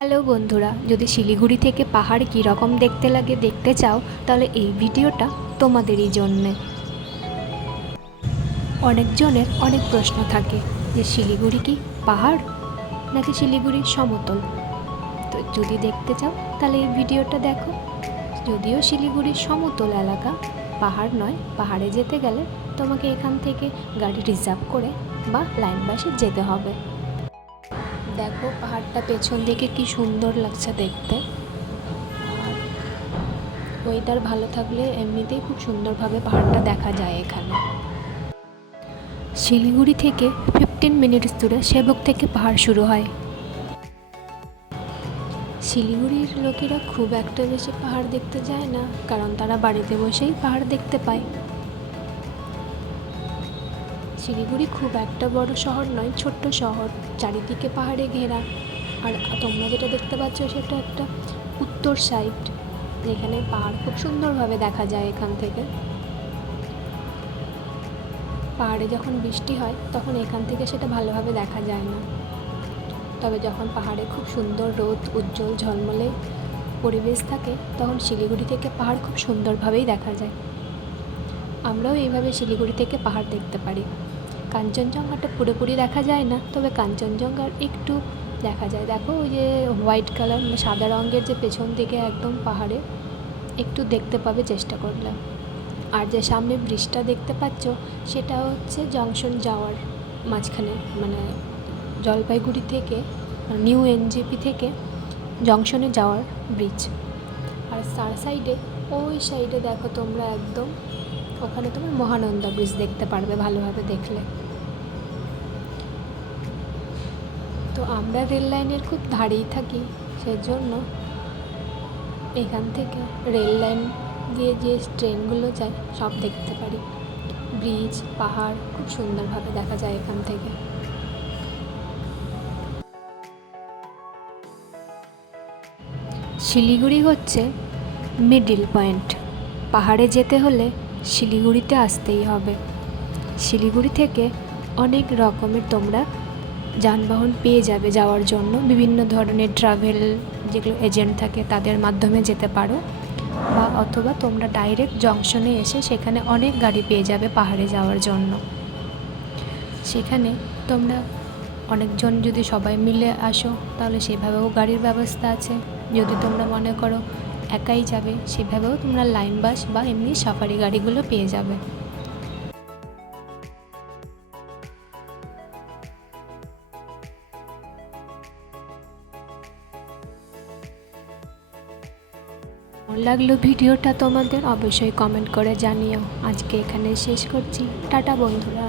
Hello বন্ধুরা, যদি শিলিগুড়ি থেকে পাহাড় কীরকম দেখতে লাগে দেখতে চাও তাহলে এই ভিডিওটা তোমাদেরই জন্যে। অনেকজনের অনেক প্রশ্ন থাকে যে শিলিগুড়ি কি পাহাড় নাকি শিলিগুড়ি সমতল। তো যদি দেখতে চাও তাহলে এই ভিডিওটা দেখো। যদিও শিলিগুড়ি সমতল এলাকা, পাহাড় নয়, পাহাড়ে যেতে গেলে তোমাকে এখান থেকে গাড়ি রিজার্ভ করে বা লাইন বাসে যেতে হবে। দেখো পাহাড়টা পেছন দিকে কি সুন্দর লাগছে দেখতে। আর ওয়েদার ভালো থাকলে এমনিতেই খুব সুন্দরভাবে পাহাড়টা দেখা যায় এখানে। শিলিগুড়ি থেকে 15 মিনিটস দূরে সেবক থেকে পাহাড় শুরু হয়। শিলিগুড়ির লোকেরা খুব একটা বেশি পাহাড় দেখতে যায় না, কারণ তারা বাড়িতে বসেই পাহাড় দেখতে পায়। শিলিগুড়ি খুব একটা বড় শহর নয়, ছোট্ট শহর, চারিদিকে পাহাড়ে ঘেরা। আর তোমরা যেটা দেখতে পাচ্ছ সেটা একটা উত্তর সাইড, যেখানে পাহাড় খুব সুন্দরভাবে দেখা যায় এখান থেকে। পাহাড়ে যখন বৃষ্টি হয় তখন এখান থেকে সেটা ভালোভাবে দেখা যায় না, তবে যখন পাহাড়ে খুব সুন্দর রোদ উজ্জ্বল ঝলমলে পরিবেশ থাকে তখন শিলিগুড়ি থেকে পাহাড় খুব সুন্দরভাবেই দেখা যায়। আমরাও এইভাবে শিলিগুড়ি থেকে পাহাড় দেখতে পারি। কাঞ্চনজঙ্ঘাটা পুরোপুরি দেখা যায় না, তবে কাঞ্চনজঙ্ঘার একটু দেখা যায়। দেখো ওই যে হোয়াইট কালার মানে সাদা রঙের যে পেছন দিকে একদম পাহাড়ে একটু দেখতে পাবে চেষ্টা করলে। আর যে সামনে ব্রিজটা দেখতে পাচ্ছ সেটা হচ্ছে জংশন যাওয়ার মাঝখানে, মানে জলপাইগুড়ি থেকে নিউ এনজেপি থেকে জংশনে যাওয়ার ব্রিজ। আর তার সাইডে ওই সাইডে দেখো তোমরা একদম ওখানে তোমার মহানন্দা ব্রিজ দেখতে পারবে ভালোভাবে দেখলে। তো আমরা রেল লাইনের খুব ধারেই থাকি, সেজন্য এখান থেকে রেল লাইন দিয়ে যে ট্রেনগুলো যায় সব দেখতে পারি। ব্রিজ পাহাড় খুব সুন্দরভাবে দেখা যায় এখান থেকে। শিলিগুড়ি হচ্ছে মিডল পয়েন্ট। পাহাড়ে যেতে হলে শিলিগুড়িতে আসতেই হবে। শিলিগুড়ি থেকে অনেক রকমের তোমরা যানবাহন পেয়ে যাবে যাওয়ার জন্য। বিভিন্ন ধরনের ট্রাভেল যেগুলো এজেন্ট থাকে তাদের মাধ্যমে যেতে পারো, বা অথবা তোমরা ডাইরেক্ট জংশনে এসে সেখানে অনেক গাড়ি পেয়ে যাবে পাহাড়ে যাওয়ার জন্য। সেখানে তোমরা অনেকজন যদি সবাই মিলে আসো তাহলে সেভাবেও গাড়ির ব্যবস্থা আছে। যদি তোমরা মনে করো একাই যাবে সেভাবেও তোমরা লাইন বাস বা এমনি সাফারি গাড়িগুলো পেয়ে যাবে। কেমন লাগলো ভিডিওটা তোমাদের অবশ্যই কমেন্ট করে জানিও। আজকে এখানে শেষ করছি। টাটা বন্ধুরা।